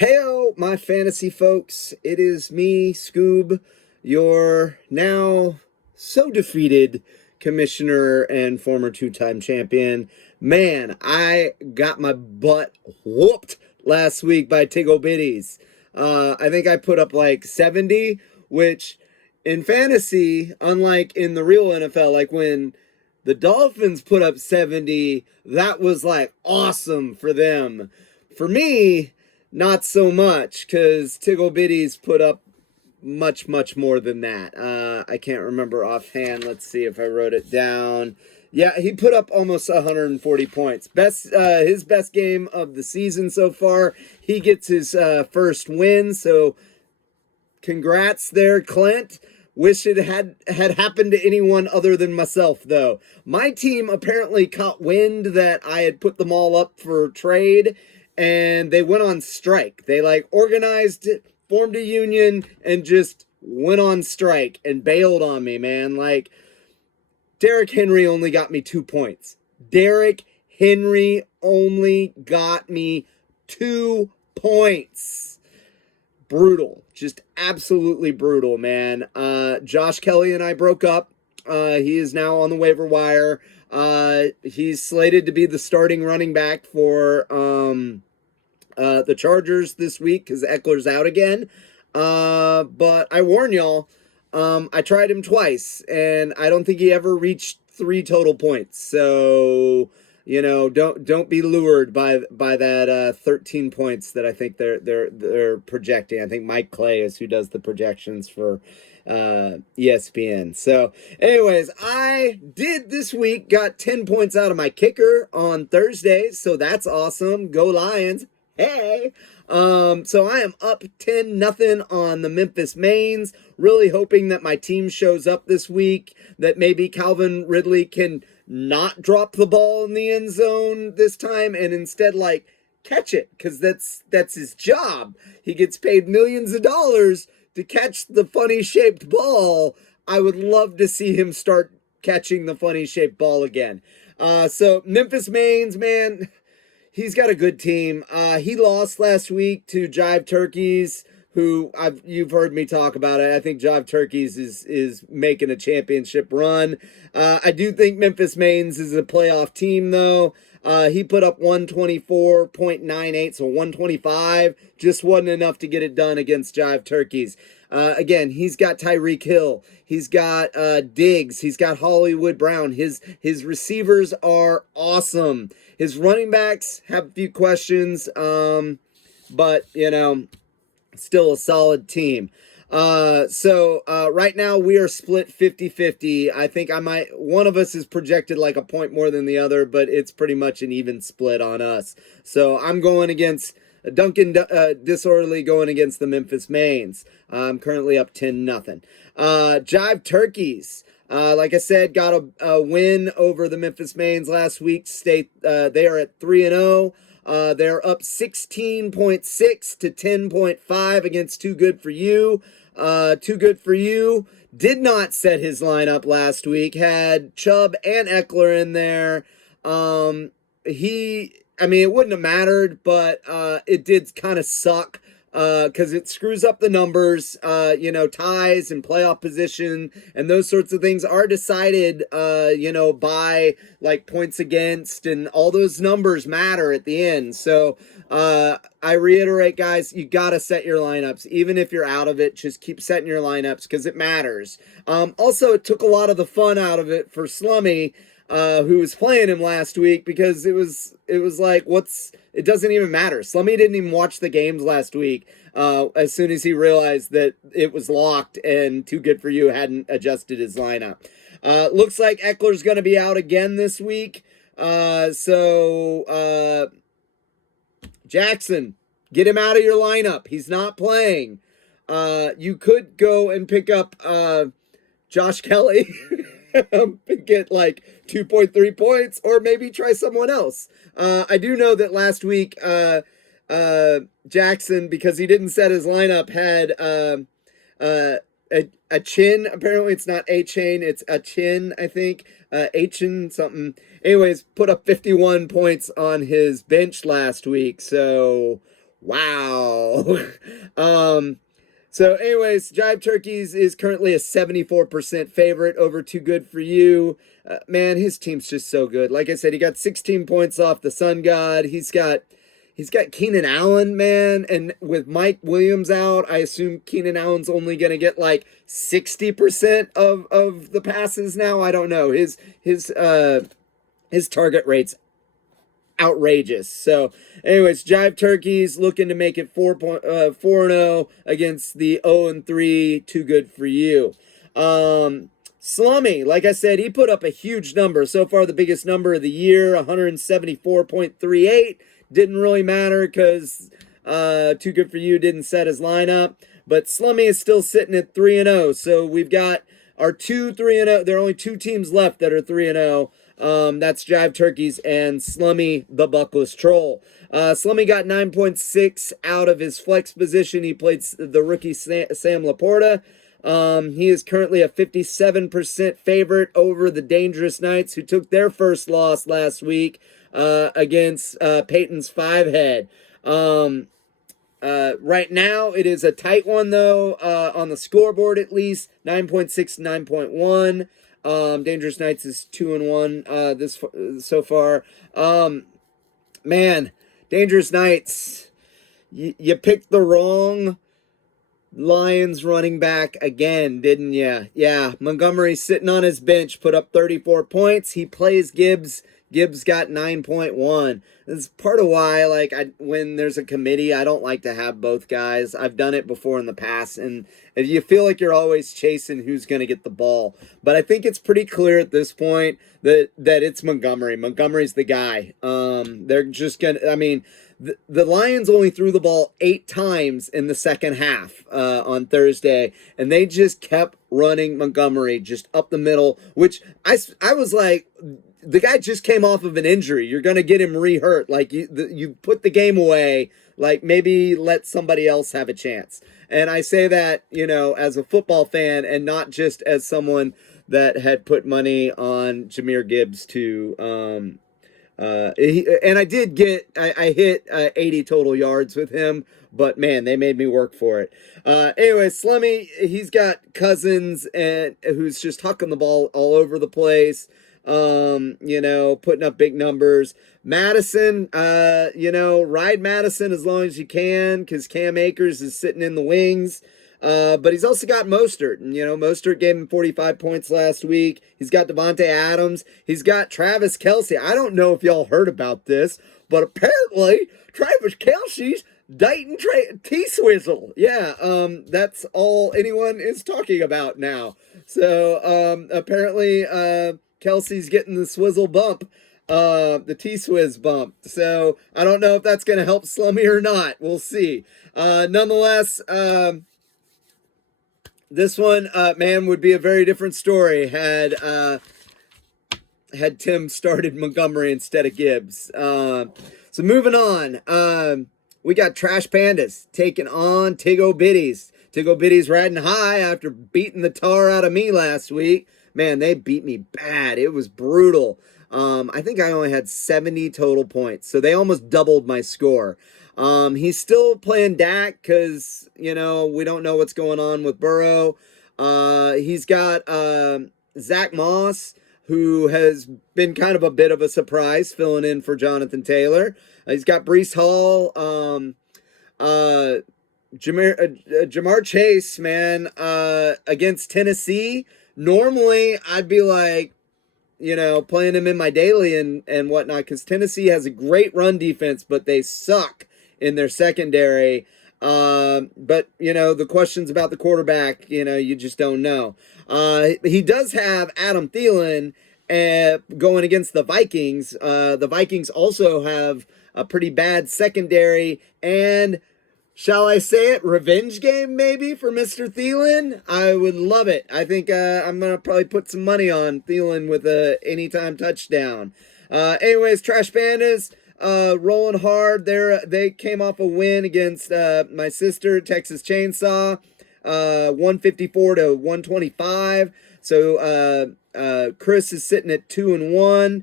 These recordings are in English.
Heyo, my fantasy folks. It is me, Scoob, your now so defeated commissioner and former two-time champion. Man, I got my butt whooped last week by Tiggle Bitties. I think I put up like 70, which in fantasy, unlike in the real NFL, like when the Dolphins put up 70, that was like awesome for them. For me, not so much, because Tiggle Bitties put up much, much more than that. I can't remember offhand. Let's see if I wrote it down. Yeah, he put up almost 140 points. His best game of the season so far. He gets his first win, so congrats there, Clint. Wish it had happened to anyone other than myself, though. My team apparently caught wind that I had put them all up for trade, and they went on strike. They organized, formed a union, and just went on strike and bailed on me, man. Derrick Henry only got me 2 points. Derrick Henry only got me 2 points. Brutal. Just absolutely brutal, man. Josh Kelly and I broke up. He is now on the waiver wire. He's slated to be the starting running back for the Chargers this week because Eckler's out again. But I warn y'all, I tried him twice, and I don't think he ever reached 3 total points. So don't be lured by that 13 points that I think they're projecting. I think Mike Clay is who does the projections for ESPN. So anyways, I did this week, got 10 points out of my kicker on Thursday, so that's awesome. Go Lions. Hey. So I am up 10-0 on the Memphis Mains, really hoping that my team shows up this week, that maybe Calvin Ridley can not drop the ball in the end zone this time and instead catch it, because that's his job. He gets paid millions of dollars to catch the funny shaped ball. I would love to see him start catching the funny shaped ball again. So Memphis Mains, man, he's got a good team. He lost last week to Jive Turkeys, who you've heard me talk about it. I think Jive Turkeys is making a championship run. I do think Memphis Mains is a playoff team, though. He put up 124.98, so 125. Just wasn't enough to get it done against Jive Turkeys. Again, he's got Tyreek Hill. He's got Diggs. He's got Hollywood Brown. His receivers are awesome. His running backs have a few questions, but, still a solid team. So right now we are split 50-50. I think one of us is projected like a point more than the other, but it's pretty much an even split on us. So I'm going against Duncan Disorderly, going against the Memphis Mains. I'm currently up 10-0. Jive Turkeys. Like I said, got a win over the Memphis Mains last week. They are at 3-0. They're up 16.6 to 10.5 against Too Good For You. Too Good For You did not set his lineup last week. Had Chubb and Eckler in there. It wouldn't have mattered, but it did kind of suck. Because it screws up the numbers. Ties and playoff position and those sorts of things are decided, by points against, and all those numbers matter at the end. So I reiterate, guys, you got to set your lineups. Even if you're out of it, just keep setting your lineups because it matters. Also, it took a lot of the fun out of it for Slummy, who was playing him last week, because it was it doesn't even matter. Slummy didn't even watch the games last week as soon as he realized that it was locked and Too Good For You hadn't adjusted his lineup. Looks like Eckler's going to be out again this week. So Jackson, get him out of your lineup. He's not playing. You could go and pick up Josh Kelly and get 2.3 points, or maybe try someone else. I do know that last week Jackson, because he didn't set his lineup, had a chin. Apparently it's not a chain, it's a chin, I think. Achin something. Anyways, put up 51 points on his bench last week. So Wow. So anyways, Jive Turkeys is currently a 74% favorite over Too Good For You. Man, his team's just so good. Like I said, he got 16 points off the Sun God. He's got Keenan Allen, man, and with Mike Williams out, I assume Keenan Allen's only gonna get like 60% of the passes now. I don't know. His target rate's outrageous. So, anyways, Jive Turkeys looking to make it 4-0 against the 0-3 Too Good For You. Slummy, like I said, he put up a huge number. So far, the biggest number of the year, 174.38. Didn't really matter because Too Good For You didn't set his lineup. But Slummy is still sitting at 3-0. So we've got our two 3-0. There are only two teams left that are 3-0. That's Jive Turkeys and Slummy the Buckless Troll. Slummy got 9.6 out of his flex position. He played the rookie Sam Laporta. He is currently a 57% favorite over the Dangerous Knights, who took their first loss last week against Peyton's Five Head. Right now, it is a tight one, though, on the scoreboard at least, 9.6 9.1. Dangerous Knights is 2-1 so far. Man, Dangerous Knights, you picked the wrong Lions running back again, didn't you? Yeah, Montgomery sitting on his bench, put up 34 points. He plays Gibbs. Gibbs got 9.1. This is part of why, like, when there's a committee, I don't like to have both guys. I've done it before in the past, and if you feel like you're always chasing who's going to get the ball. But I think it's pretty clear at this point that it's Montgomery. Montgomery's the guy. They're just going to, I mean, the Lions only threw the ball 8 times in the second half on Thursday, and they just kept running Montgomery just up the middle, which I was like, the guy just came off of an injury. You're going to get him re-hurt. Like, you put the game away, like, maybe let somebody else have a chance. And I say that, as a football fan and not just as someone that had put money on Jahmyr Gibbs to and I did I hit 80 total yards with him, but man, they made me work for it. Anyway, Slummy, he's got Cousins and who's just hucking the ball all over the place. Putting up big numbers. Madison, ride Madison as long as you can because Cam Akers is sitting in the wings. But he's also got Mostert. And, Mostert gave him 45 points last week. He's got Devontae Adams. He's got Travis Kelce. I don't know if y'all heard about this, but apparently Travis Kelce's dating T-Swizzle. Yeah, that's all anyone is talking about now. So, apparently, Kelsey's getting the swizzle bump, the T-Swizz bump. So I don't know if that's going to help Slummy or not. We'll see. Nonetheless, this one, man, would be a very different story had Tim started Montgomery instead of Gibbs. So moving on, we got Trash Pandas taking on Tiggo Bitties. Tiggo Bitties riding high after beating the tar out of me last week. Man, they beat me bad. It was brutal. I think I only had 70 total points, so they almost doubled my score. He's still playing Dak because, we don't know what's going on with Burrow. He's got Zach Moss, who has been kind of a bit of a surprise, filling in for Jonathan Taylor. He's got Breece Hall, Jamar Chase, man, against Tennessee. Normally, I'd be like, playing him in my daily and whatnot, because Tennessee has a great run defense, but they suck in their secondary. But, the questions about the quarterback, you just don't know. He does have Adam Thielen going against the Vikings. The Vikings also have a pretty bad secondary, and shall I say it, revenge game maybe for Mr. Thielen? I would love it. I think I'm going to probably put some money on Thielen with a anytime touchdown. Anyways, Trash Pandas rolling hard. They came off a win against my sister, Texas Chainsaw, 154 to 125. So Chris is sitting at 2-1.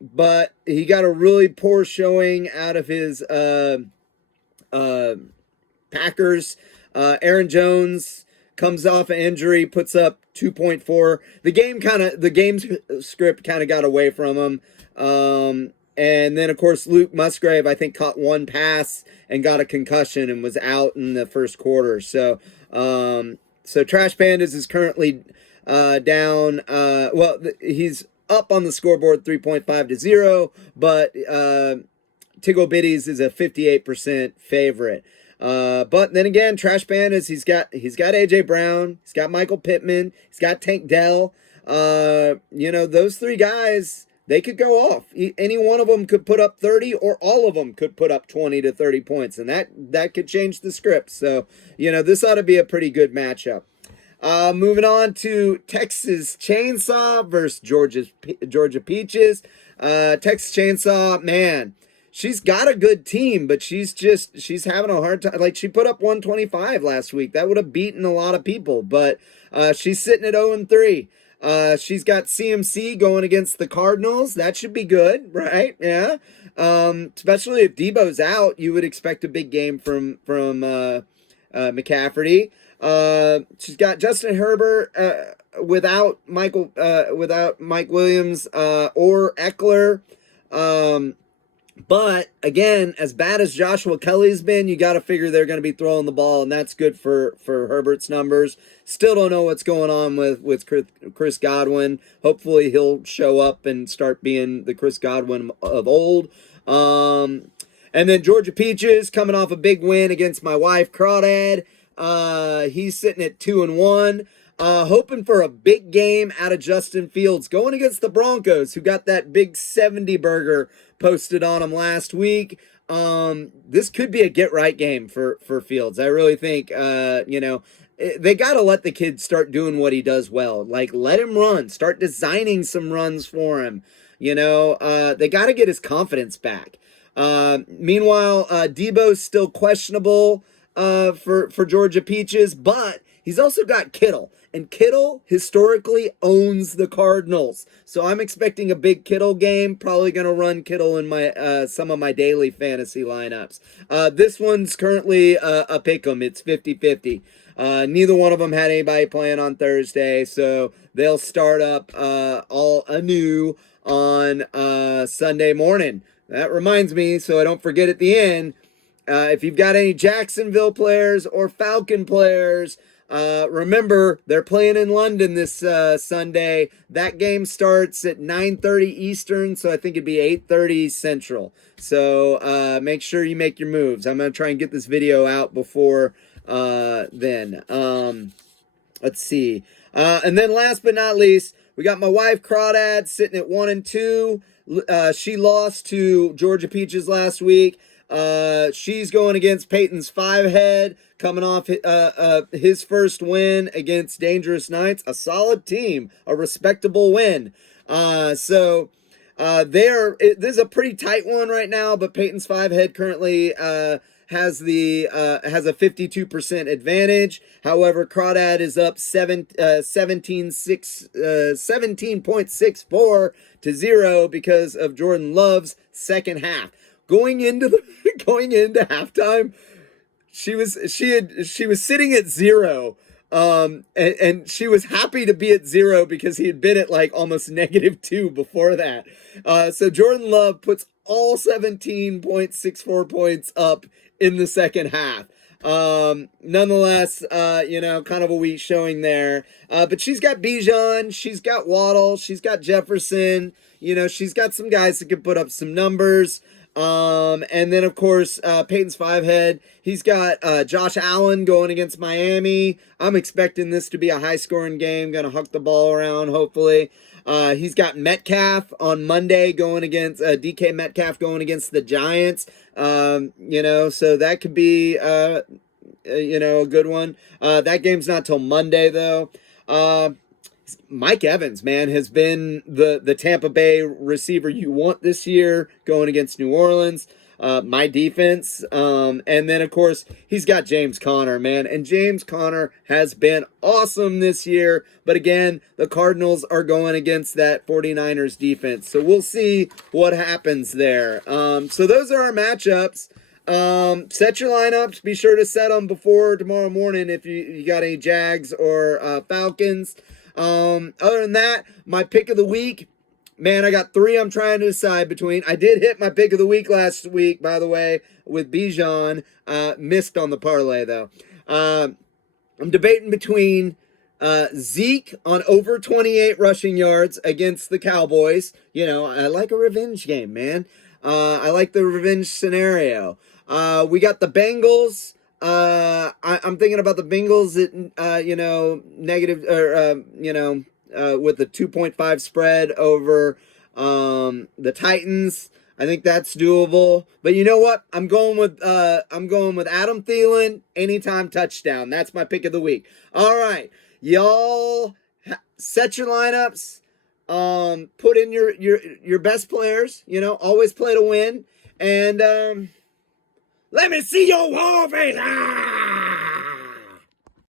But he got a really poor showing out of his Packers. Aaron Jones comes off an injury, puts up 2.4. The game script kind of got away from him. And then, of course, Luke Musgrave, I think, caught one pass and got a concussion and was out in the first quarter. So Trash Pandas is currently down. He's up on the scoreboard 3.5-0, but Tiggle Bitties is a 58% favorite. But then again, Trash Pandas, he's got AJ Brown, he's got Michael Pittman, he's got Tank Dell. Those three guys, they could go off. Any one of them could put up 30, or all of them could put up 20 to 30 points, and that could change the script. So, this ought to be a pretty good matchup. Moving on to Texas Chainsaw versus Georgia Peaches. Texas Chainsaw, man, she's got a good team, but she's having a hard time. Like, she put up 125 last week. That would have beaten a lot of people, but she's sitting at 0-3. She's got CMC going against the Cardinals. That should be good, right? Yeah. Especially if Debo's out, you would expect a big game from McCaffrey. She's got Justin Herbert without Mike Williams or Eckler. But again, as bad as Joshua Kelly's been, you got to figure they're going to be throwing the ball, and that's good for Herbert's numbers. Still don't know what's going on with Chris Godwin. Hopefully he'll show up and start being the Chris Godwin of old. And then Georgia Peaches coming off a big win against my wife Crawdad. He's sitting at 2-1. Hoping for a big game out of Justin Fields going against the Broncos, who got that big 70 burger posted on him last week. This could be a get-right game for Fields. I really think, they got to let the kid start doing what he does well. Like, let him run. Start designing some runs for him. They got to get his confidence back. Meanwhile, Debo's still questionable for Georgia Peaches, but he's also got Kittle. And Kittle historically owns the Cardinals. So I'm expecting a big Kittle game. Probably going to run Kittle in my some of my daily fantasy lineups. This one's currently a pick'em. It's 50-50. Neither one of them had anybody playing on Thursday. So they'll start up all anew on Sunday morning. That reminds me, so I don't forget at the end, if you've got any Jacksonville players or Falcon players, remember, they're playing in London this Sunday. That game starts at 9:30 Eastern, so I think it'd be 8:30 Central. So make sure you make your moves. I'm going to try and get this video out before then. Let's see. And then last but not least, we got my wife Crawdad sitting at 1-2. She lost to Georgia Peaches last week. She's going against Peyton's 5-head, coming off his first win against Dangerous Knights. A solid team, a respectable win. This is a pretty tight one right now, but Peyton's 5-head currently has a 52% advantage. However, Crawdad is up 17.64-0 because of Jordan Love's second half. Going into halftime, she was sitting at 0, and she was happy to be at 0 because he had been at like almost -2 before that. So Jordan Love puts all 17.64 points up in the second half. Nonetheless, kind of a weak showing there. But she's got Bijan, she's got Waddle, she's got Jefferson. She's got some guys that can put up some numbers. And then, of course, Peyton's 5-head, he's got Josh Allen going against Miami. I'm expecting this to be a high-scoring game, going to huck the ball around, hopefully. He's got Metcalf on Monday going against DK Metcalf going against the Giants. So that could be, a good one. That game's not till Monday, though. Mike Evans, man, has been the Tampa Bay receiver you want this year going against New Orleans. My defense. And then, of course, he's got James Conner, man. And James Conner has been awesome this year. But again, the Cardinals are going against that 49ers defense. So we'll see what happens there. So those are our matchups. Set your lineups. Be sure to set them before tomorrow morning if you got any Jags or Falcons. Other than that, my pick of the week, man, I got 3 I'm trying to decide between. I did hit my pick of the week last week, by the way, with Bijan. Missed on the parlay, though. I'm debating between Zeke on over 28 rushing yards against the Cowboys. You know, I like a revenge game, man. I like the revenge scenario. We got the Bengals. I'm thinking about the Bengals at, negative, or, with the 2.5 spread over the Titans. I think that's doable. But you know what? I'm going with Adam Thielen, anytime touchdown. That's my pick of the week. All right. Y'all set your lineups. Put in your best players, always play to win. And let me see your wall face.